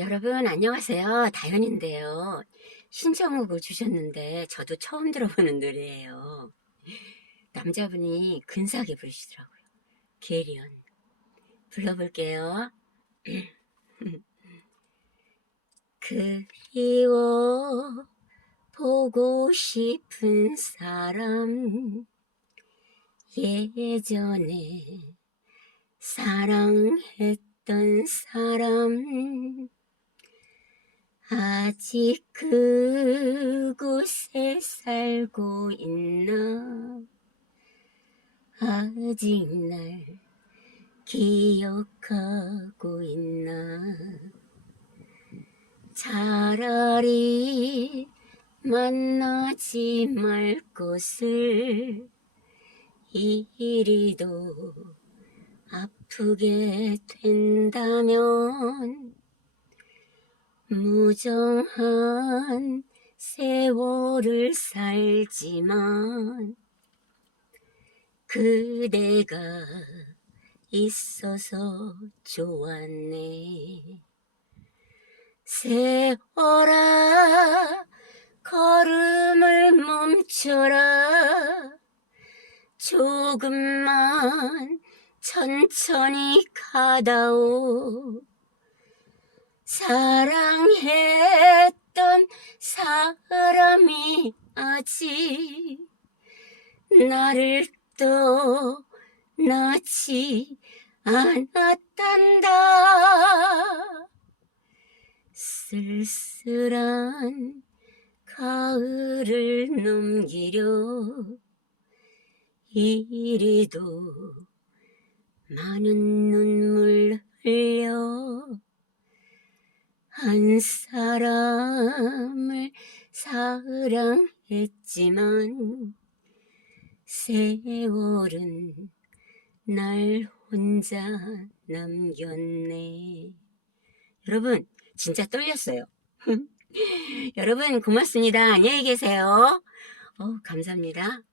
여러분 안녕하세요. 다현인데요. 신청곡을 주셨는데 저도 처음 들어보는 노래예요. 남자분이 근사하게 부르시더라고요. 게리언. 불러볼게요. 그리워 보고 싶은 사람 예전에 사랑했던 사람 아직 그곳에 살고 있나? 아직 날 기억하고 있나? 차라리 만나지 말 것을 이리도 아프게 된다면 무정한 세월을 살지만 그대가 있어서 좋았네. 세월아 걸음을 멈춰라. 조금만 천천히 가다오. 사랑 했던 사람이 아직 나를 떠나지 않았단다. 쓸쓸한 가을을 넘기려 이리도 많은 눈물 한 사람을 사랑했지만 세월은 날 혼자 남겼네. 여러분, 진짜 떨렸어요. 여러분, 고맙습니다. 안녕히 계세요. 어, 감사합니다.